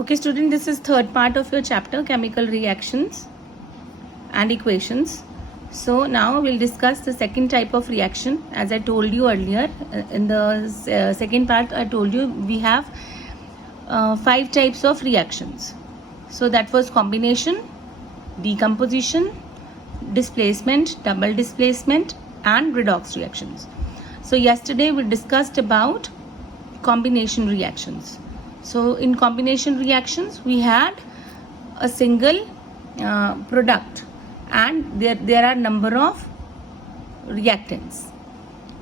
Okay, student, this is third part of your chapter, chemical reactions and equations. So now we'll discuss the second type of reaction. As I told you earlier, in the second part, I told you we have 5 types of reactions. So that was combination, decomposition, displacement, double displacement, and redox reactions. So yesterday we discussed about combination reactions. So in combination reactions we had a single product and there are number of reactants.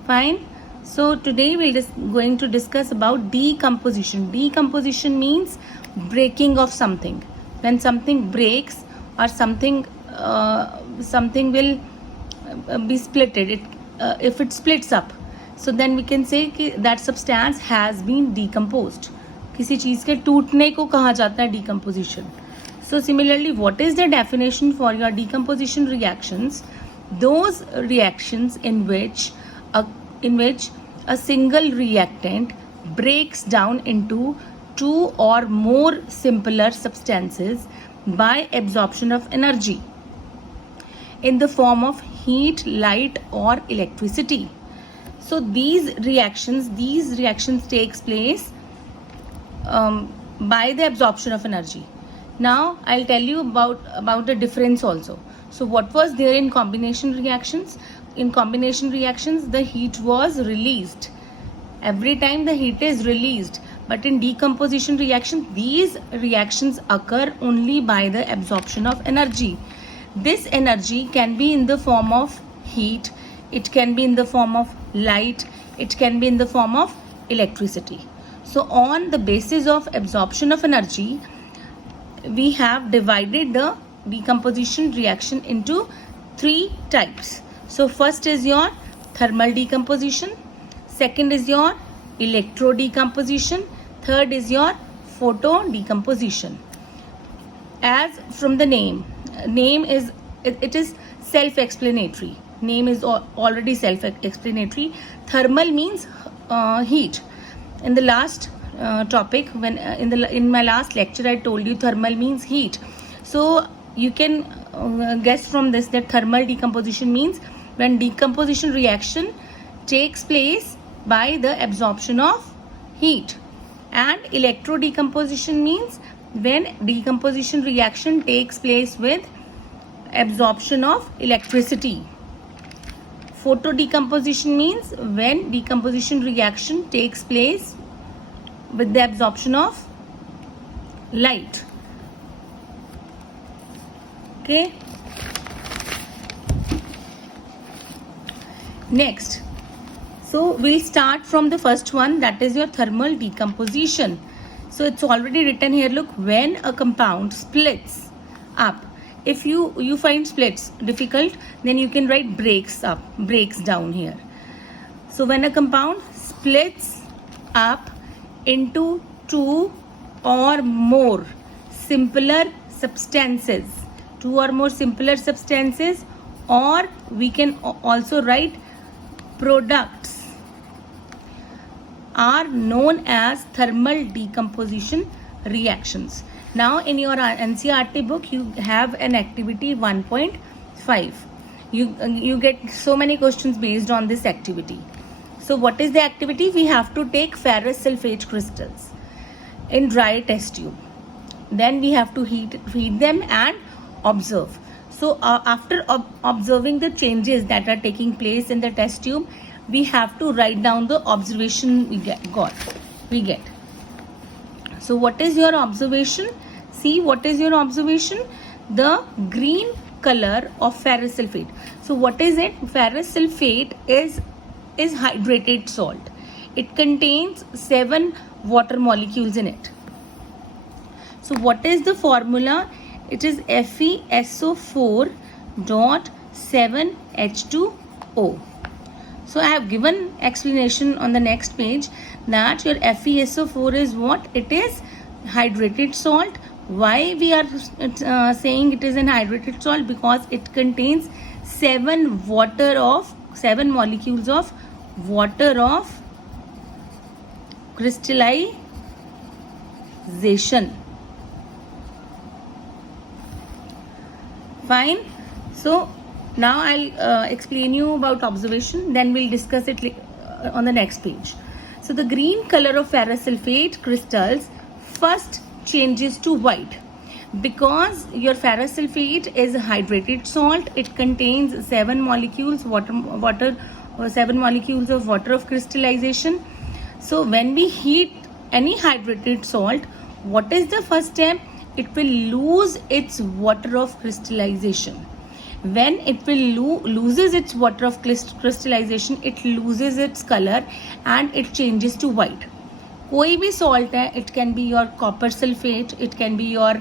Fine. So today we're just going to discuss about decomposition. Decomposition means breaking of something. When something breaks or something will be splitted, if it splits up, so then we can say that substance has been decomposed. किसी चीज़ के टूटने को कहा जाता है decomposition. So similarly, what is the definition for your decomposition reactions? Those reactions in which a single reactant breaks down into 2 or more simpler substances by absorption of energy in the form of heat, light, or electricity. So these reactions takes place by the absorption of energy. Now I'll tell you about the difference also. So what was there in combination reactions? In combination reactions, the heat was released. Every time the heat is released. But in decomposition reactions, these reactions occur only by the absorption of energy. This energy can be in the form of heat, it can be in the form of light, it can be in the form of electricity. So on the basis of absorption of energy, we have divided the decomposition reaction into 3 types. So first is your thermal decomposition, second is your electro decomposition, third is your photo decomposition. As from the name is self-explanatory. Name is already self-explanatory. Thermal means heat. In the last topic, when in my last lecture, I told you thermal means heat. So you can guess from this that thermal decomposition means when decomposition reaction takes place by the absorption of heat, and electro decomposition means when decomposition reaction takes place with absorption of electricity. Photo decomposition means when decomposition reaction takes place with the absorption of light. Okay. Next, so we'll start from the first one, that is your thermal decomposition. So it's already written here, look, when a compound splits up. If you find splits difficult, then you can write breaks down here. So when a compound splits up into 2 or more simpler substances, or we can also write products, are known as thermal decomposition reactions. Now in your NCERT book you have an activity 1.5. You get so many questions based on this activity. So what is the activity? We have to take ferrous sulfate crystals in dry test tube. Then we have to heat them and observe. So after observing the changes that are taking place in the test tube, we have to write down the observation we get. So what is your observation? See, what is your observation? The green color of ferrous sulfate. So what is it? Ferrous sulfate is hydrated salt. It contains 7 water molecules in it. So what is the formula? It is FeSO4.7H2O. So I have given explanation on the next page that your FeSO4 is what? It is hydrated salt. Why we are saying it is an hydrated salt? Because it contains 7 molecules of water of crystallization. Fine. So now I'll explain you about observation, then we'll discuss it on the next page. So the green color of ferrous sulfate crystals first changes to white because your ferrous sulfate is a hydrated salt. It contains 7 molecules of water of crystallization. So when we heat any hydrated salt, what is the first step? It will lose its water of crystallization. When it will loses its water of crystallization, it loses its color and it changes to white. कोई भी salt है, it can be your copper sulfate, it can be your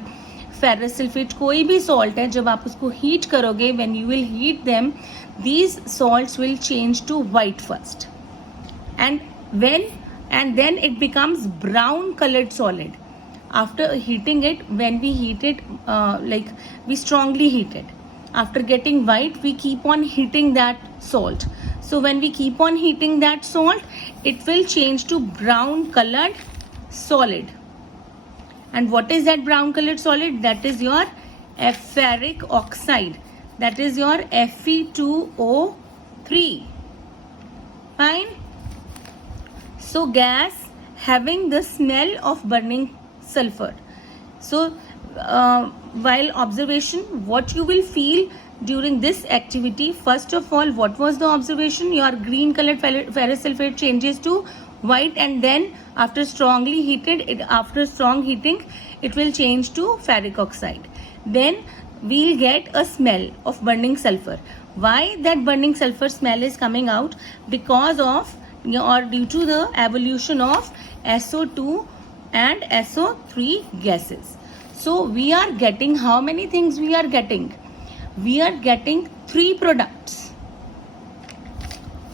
ferrous sulfate, कोई भी salt है, जब आप उसको heat करोगे, when you will heat them, these salts will change to white first, and then it becomes brown colored solid. After heating it, when we heat it, we strongly heat it. After getting white, we keep on heating that salt. So when we keep on heating that salt, it will change to brown colored solid. And what is that brown colored solid? That is your ferric oxide. That is your Fe2O3. Fine. So gas having the smell of burning sulfur. So while observation, what you will feel during this activity, first of all, what was the observation? Your green colored ferrous sulfate changes to white, and then after strong heating, it will change to ferric oxide. Then we'll get a smell of burning sulfur. Why that burning sulfur smell is coming out? Because of or due to the evolution of SO2 and SO3 gases. So we are getting, how many things we are getting? We are getting 3 products.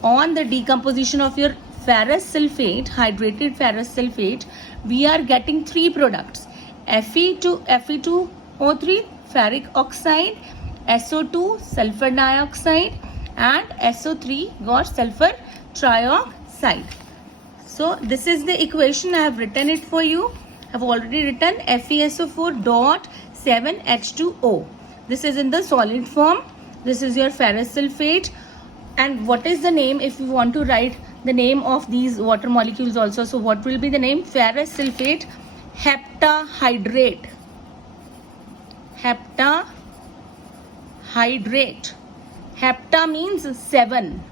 On the decomposition of your ferrous sulfate, hydrated ferrous sulfate, we are getting 3 products. Fe2O3, ferric oxide, SO2, sulfur dioxide, and SO3 got sulfur trioxide. So this is the equation. I have written it for you. I have already written FeSO4.7H2O. This is in the solid form. This is your ferrous sulfate. And what is the name if you want to write the name of these water molecules also? So what will be the name? Ferrous sulfate heptahydrate. Heptahydrate. Hepta means 7.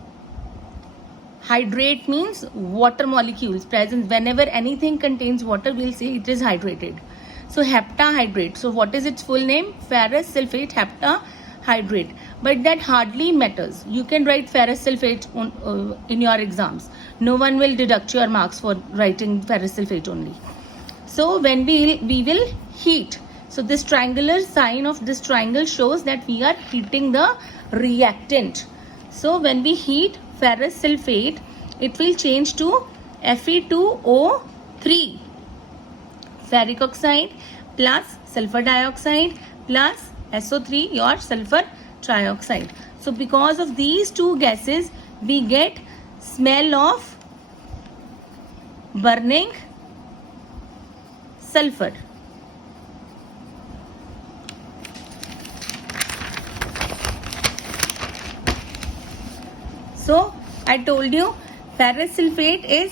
Hydrate means water molecules present. Whenever anything contains water, we'll say it is hydrated. So heptahydrate. So what is its full name? Ferrous sulfate heptahydrate. But that hardly matters. You can write ferrous sulfate in your exams. No one will deduct your marks for writing ferrous sulfate only. So when we will heat. So this triangular sign of this triangle shows that we are heating the reactant. So when we heat ferrous sulfate, it will change to Fe2O3, ferric oxide plus sulfur dioxide plus SO3, your sulfur trioxide. So because of these 2 gases, we get smell of burning sulfur. So I told you ferrous sulfate is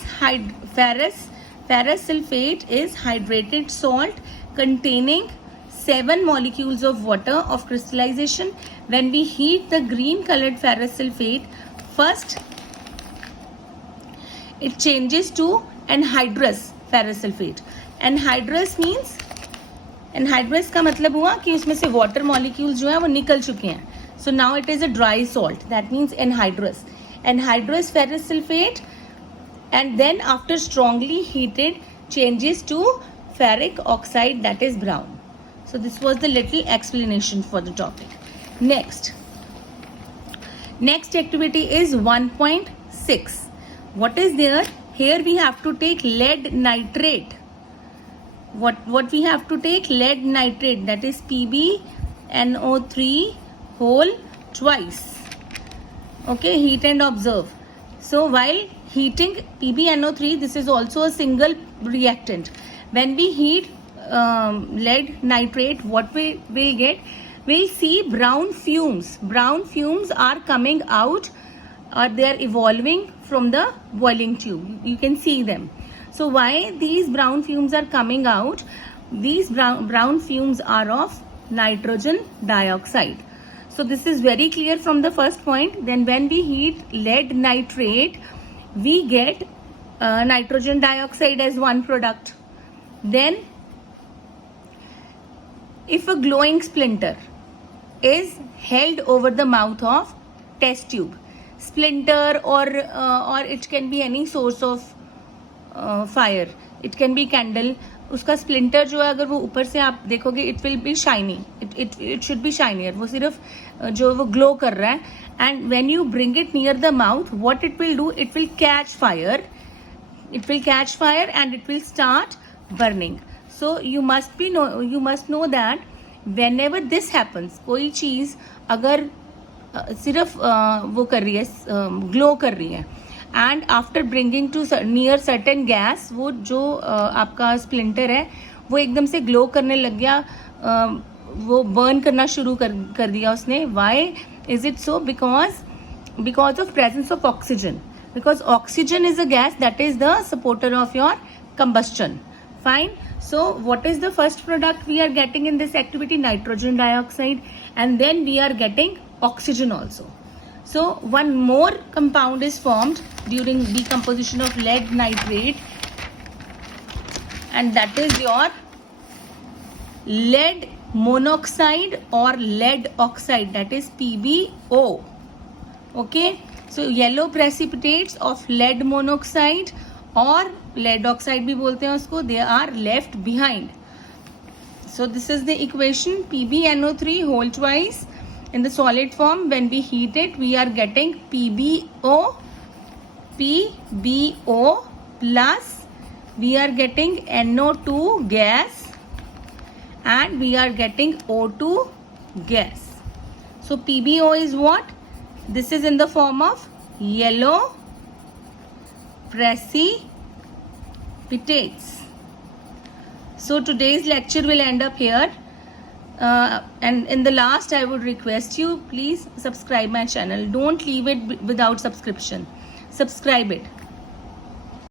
hydrated salt containing 7 molecules of water of crystallization. When we heat the green colored ferrous sulfate, first it changes to anhydrous ferrous sulfate. Anhydrous means, anhydrous का मतलब हुआ कि उसमें से water molecules जो है वो निकल चुके हैं. So now it is a dry salt. That means anhydrous. Anhydrous ferrous sulfate, and then after strongly heated changes to ferric oxide, that is brown. So this was the little explanation for the topic. Next activity is 1.6. What is there? Here we have to take lead nitrate. What we have to take? Lead nitrate, that is PbNO3 whole twice. Okay, heat and observe. So while heating PbNO3, this is also a single reactant. When we heat lead nitrate, what we will get? we'll see brown fumes. Brown fumes are coming out, or they are evolving from the boiling tube. You can see them. So why these brown fumes are coming out? These brown fumes are of nitrogen dioxide. So this is very clear from the first point. Then when we heat lead nitrate, we get nitrogen dioxide as one product. Then if a glowing splinter is held over the mouth of test tube, splinter or it can be any source of fire, it can be candle, उसका splinter जो है अगर वो ऊपर से आप देखोगे it will be shiny, it should be shinier, वो सिर्फ जो वो ग्लो कर रहा है. And when you bring it near the mouth, what it will do, it will catch fire, and it will start burning. So you must know that when ever this happens, कोई चीज अगर सिर्फ वो कर रही है, ग्लो कर रही है, and after bringing to near certain gas, वो जो आपका स्प्लिंटर है वो एकदम से ग्लो करने लग गया, वो बर्न करना शुरू कर दिया उसने. Why is it so? Because of presence of oxygen, because oxygen is a gas that is the supporter of your combustion. Fine. So what is the first product we are getting in this activity? Nitrogen dioxide, and then we are getting oxygen also. So one more compound is formed during decomposition of lead nitrate, and that is your lead monoxide or lead oxide, that is PbO. Okay, so yellow precipitates of lead monoxide और lead oxide भी बोलते हैं उसको, they are left behind. So this is the equation, PbNO3 whole twice in the solid form. When we heat it, we are getting PbO plus we are getting NO2 gas and we are getting O2 gas. So PbO is what? This is in the form of yellow precipitates. So today's lecture will end up here, and in the last I would request you, please subscribe my channel. Don't leave it without subscription. Subscribe it.